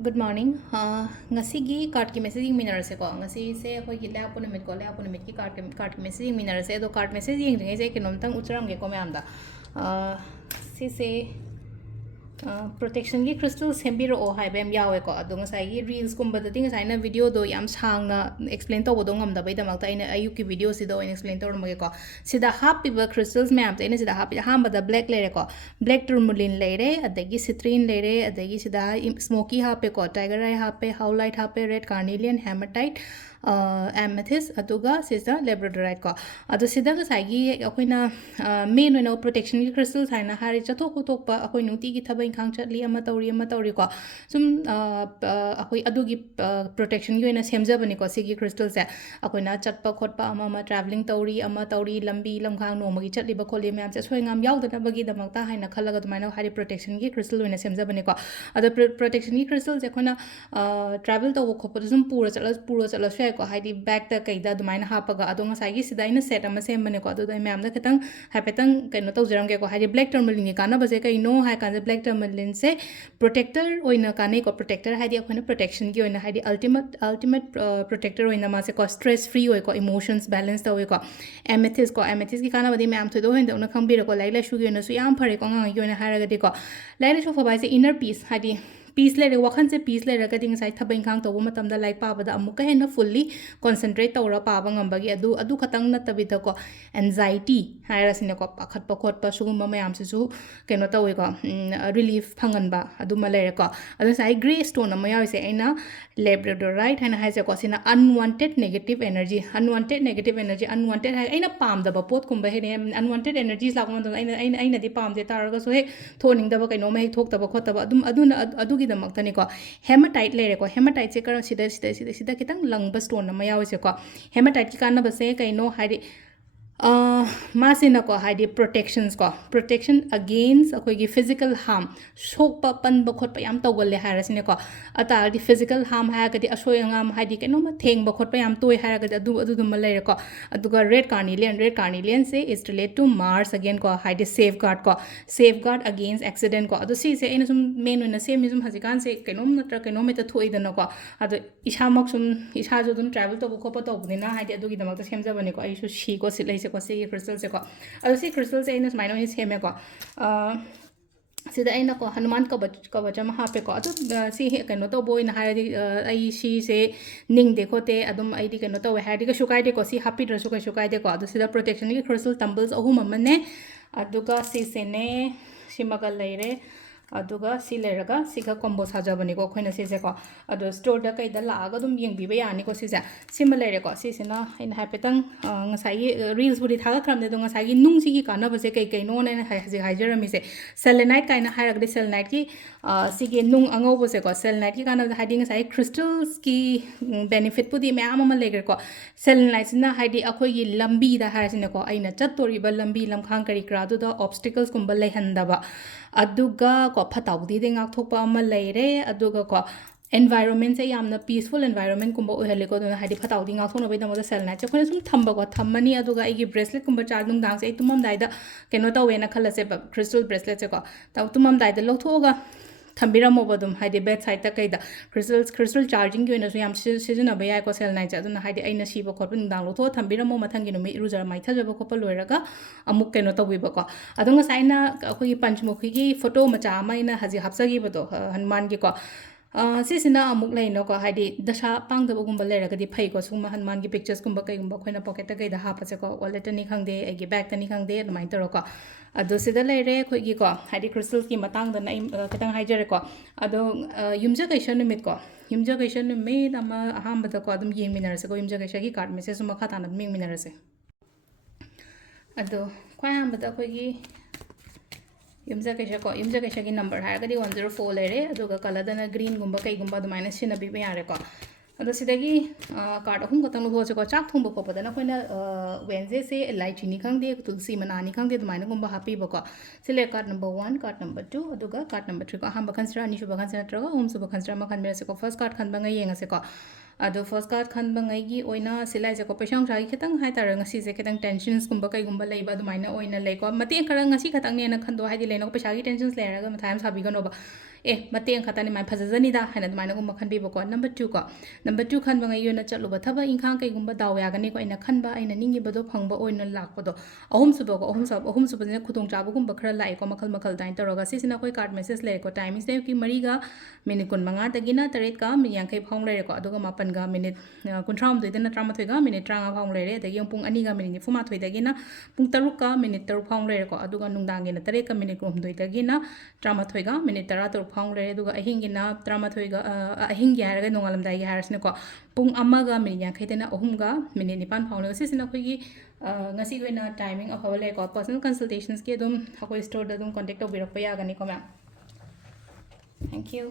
Good morning. Ngasigi card ki messaging minarase ko. Ngasi se hoi ki lap punamit ko lap punamit ki card ki messaging minarase do card messaging ringai se kinom tang ucharam ge ko me amda. Si se protection ki crystal sembiro o hai bem yawe ko adong sai gi reels kumba da ting sai na video do yam sang na explain to bodong am da bai da mak ta ina ayu ki video si do in explain to mo ko sida happy crystals me am ta ina sida happy ha ba da black le re ko black tourmaline le re adagi citrine le re adagi sida smoky ha pe ko tiger eye ha pe howlite ha pe red carnelian hematite amethyst aduga sida labradorite ko adu sida ga sai gi akoina main no protection ki crystals hai na hari chathok khotok pa akoi nuti gi thabai khang chatli ama tauri ko sum akoi adugi protection gi na semja bani ko sigi crystal se akoi na chatpa khotpa ama traveling tauri lambi lamkhang no magi chatli ba kholi myam se soi ngam yaw da bagi da makta hai na khalaga dumai na hari protection gi crystal na semja bani ko adu protection gi crystal se khona travel to khopa zum pura chatla ko haidi back ta kai da dumai na hapaga adonga sai gi sida ina set ama sem bane ko adu dai myam na khatang hapetang kaino tau jaram ge ko haidi black tourmaline kana ba je kai no hai kan black tourmaline se protector oina kanai ko protector haidi akhona protection gi oina haidi ultimate protector oina ma se ko stress free oi ko emotions balance ta oi ko amethyst gi kana ba di myam thodo hen da una khang bi ko lai lai shu gi oina su yam phare ko ngang gi oina haraga di ko lai lai shu fa bai se inner peace haidi peace le wakhan se peace le ka ding sai thabai khang to ma tam da like pa ba da amuka hen fully concentrate to ra pa ba ngam ba gi adu khatang na tabi da ko anxiety haira sine ko pakhat pa khot pa sugum ma yam se su keno ta oi ko relief phangan ba adu ma le ko adu sai gray stone ma yawi se aina labradorite hana hai se ko sina unwanted negative energy unwanted hai aina pam da ba pot kum ba he unwanted energies la ko aina di pam de tar ga so he thoning da ba kaino ma he thok da ba khot da ba adu gi da mak tani ko hematite le re ko hematite se kar sida kitang lang ba stone ma yawi se ko hematite ki kana ba se kaino hari masina ko haidi protections ko protection against akoi gi physical harm shok pa pan ba khot pa yam tawgal le harasine ko ata di physical harm ha ga di asoi ngam haidi keno ma theng ba khot pa yam toy ha ga adu dum le ko aduga red carnelian se is related to Mars again ko haidi safeguard against accident ko adu si se ena sum main na se mi sum hajikan se kenom natra kenom eta thoi dana ko adu isha mak sum isha jo dum travel to ko pa to bnina haidi adu gi damak ta semja bani ko ai su shi ko si lai ko si crystal se ko adu si crystal se ina smino is heme ko sida aina ko hanuman ka bacham ha pe ko adu si he kano to boy na ha di ai si se ning de ko te adum ai di kano to ha di ka shukai de ko si happy dra shukai de ko adu sida protection ki crystal tumbles ahum amane aduga si se ne simaga leire aduga si leraga siga combo sajabani ko khoina si se ko adu store da kai da la ga dum yeng bi ba yani ko si se sim lere ko si sina in hapetang ngasai reels budi thaga kram de ngasai gi nung si gi kana ba se kai kai no ne hajarami se selenite kai na harak de selenite ki si ge nung ango bo se ko selenite ki kana hiding ngasai crystals ki benefit pudi me ama leger ko selenite na haidi akhoi gi lambi da harasine ko aina chattori ba lambi lamkhang kari kra du da obstacles kumba leihanda ba aduga ko phatawdi de ngak thokpa ama leire aduga ko environment se yamna peaceful environment kumba ohele ko dona hadi phatawdi ngak thona bai damoda selna che khone sum thamba ko thammani aduga igi bracelet kumba char dung dang se tumam dai da keno tawe na khala se crystal bracelet se ko taw tumam dai da lokhoga thambiramo badum haidi bedside ta kaida crystal charging gi na so yam season ba ya ko sel nai cha duna haidi aina si ba khot bin dang lo tho thambiramo mathang gi no mi rujar mai tha jaba ko pa loiraga amuk keno to wi ba ko adunga saina ko gi panchmukhi gi photo macha mai na haji hapsa gi ba do hanuman gi ko sisina amuk laino ko haidi dasha pangda bugumba leraga di phai ko suma hanuman gi pictures kumba kai gumba khoina pocket ta kai da ha pa se ko wallet ni khangde agi bag ta ni khangde mai taro ko ado sida leire khoi gi ko haidi crystals ki matang da nai katang haijare ko ado yumja kaisha numit ko yumja kaisha numit ama aham bada ko adum yeng minar se ko yumja kaisha gi card message suma khata na ming minar se ado khoi am bada khoi gi yumja kaisha ki number ha ga di 104 leire ado ga kala da na green gumba kai gumba da minus sina bi ba yare ko ado sidagi card ahum katang lo ho se ko chak thong ba ko pada na khoina wednesday se elaichi ni khang de tulsi manani khang de dumaina gumba happy ba ko sele card number 1 card number 2 aduga card number 3 ko hamba khansra ni shuba khansra traga hum suba khansra ma khan mera se ko first card khan ba ngai yenga se ko ado first card khan ba ngai gi oina silai se ko pesang sai khitang hai tar ngasi se khitang tensions gumba kai gumba lei ba dumaina oina lei ko mate khara ngasi khatang ne na khan do hai di lei no pesa gi tensions le ra ga matham sabi ga no ba ꯃꯇꯦꯡ ꯈꯛꯇꯅꯤ ꯃꯥꯏ ꯐꯖꯖꯅꯤꯗ ꯍꯥꯏꯅ ꯑꯗꯨꯃꯥꯏꯅꯒꯨꯝꯕ ꯈꯟꯕꯤꯕꯀꯣ number 2 ꯀꯣ number 2 ꯈꯟꯕ ꯉꯩ ꯑꯣꯏꯅ ꯆꯠꯂꯨꯕ ꯊꯕꯛ ꯏꯪꯈꯥꯡ ꯀꯩꯒꯨꯝꯕ ꯗꯥꯎ ꯌꯥꯒꯅꯤꯀꯣ ꯑꯩꯅ ꯈꯟꯕ ꯑꯩꯅ ꯅꯤꯡꯉꯤꯕꯗꯣ ꯐꯪꯕ ꯑꯣꯏꯅ ꯂꯥꯛꯄꯗꯣ ꯑꯍꯨꯝꯁꯨꯕꯁꯤꯅ ꯈꯨꯗꯣꯡꯆꯥꯕꯒꯨꯝꯕ ꯈꯔ ꯂꯥꯛꯑꯦꯀꯣ ꯃꯈꯜ ꯃꯈꯜ ꯑꯗꯨꯃꯥꯏꯅ ꯇꯧꯔꯒ ꯁꯤꯁꯤꯅ ꯑꯩꯈꯣꯏ ꯀꯥꯔꯠ ꯃꯦꯁꯦꯖ ꯂꯩꯔꯦꯀꯣ ꯇꯥꯏꯃꯤꯡꯁꯤꯅ ꯑꯌꯨꯛꯀꯤ 4ꯒ ꯃꯤꯅꯤꯠ 25ꯗꯒꯤꯅ 9ꯒ ꯃꯤꯅꯤꯠ 50 ꯐꯥꯎ ꯂꯩꯔꯦꯀꯣ ꯑꯗꯨꯒ 8ꯒ ꯃꯤꯅꯤꯠ 53ꯗꯩꯅ 13ꯒ ꯃꯤꯅꯤꯠ 35 ꯐꯥꯎ ꯂꯩꯔꯦ ꯑꯗꯒꯤ ꯄꯨꯡ 2ꯒ ꯃꯤꯅꯤꯠ 94ꯗꯒꯤꯅ ꯄꯨꯡ 7ꯒ ꯃꯤꯅꯤꯠ 6 ꯐꯥꯎ ꯂꯩꯔꯦꯀோ ꯑꯗꯨꯒ ꯅꯨꯡꯗꯥꯡꯒꯤꯅ 9ꯒ ꯃꯤꯅꯤꯠ 9ꯗꯒꯤꯅ 13ꯒ ꯃꯤꯅꯤꯠ 13 ꯐꯥꯎ ꯂꯩꯔꯦ ꯑꯗꯨꯒ ꯑꯍꯤꯡꯒꯤꯅ 13ꯒ ꯑꯍꯤꯡꯒꯤ ꯍꯥꯏꯔꯒ ꯅꯣꯡꯉꯥꯜꯂꯝꯗꯥꯏꯒꯤ ꯍꯥꯏꯔꯁꯤꯅꯀꯣ ꯄꯨꯡ 1ꯒ ꯃꯤꯅꯤꯠ 50ꯗꯩꯅ 3ꯒ ꯃꯤꯅꯤꯠ 9 ꯐꯥꯎꯅꯦ ꯁꯤꯁꯤꯅ ꯑꯩꯈꯣꯏꯒꯤ ꯉꯁꯤꯒꯤ ꯑꯣꯏꯅ ꯇꯥꯏꯃꯤꯡ ꯑꯐꯕ ꯂꯩꯀꯣ ꯄꯔꯁꯣꯅꯦꯜ ꯀꯟꯁꯜꯇꯦꯁꯟꯁꯀꯤ ꯑꯗꯨꯝ ꯑꯩꯈꯣꯏ ꯁ꯭ꯇꯣꯔꯗ ꯑꯗꯨꯝ ꯀꯣꯟꯇꯦꯛ ꯇꯧꯕꯤꯔꯛꯄ ꯌꯥꯒꯅꯤꯀꯣ ꯃꯦꯝ ꯊꯦꯡꯛ ꯌꯨ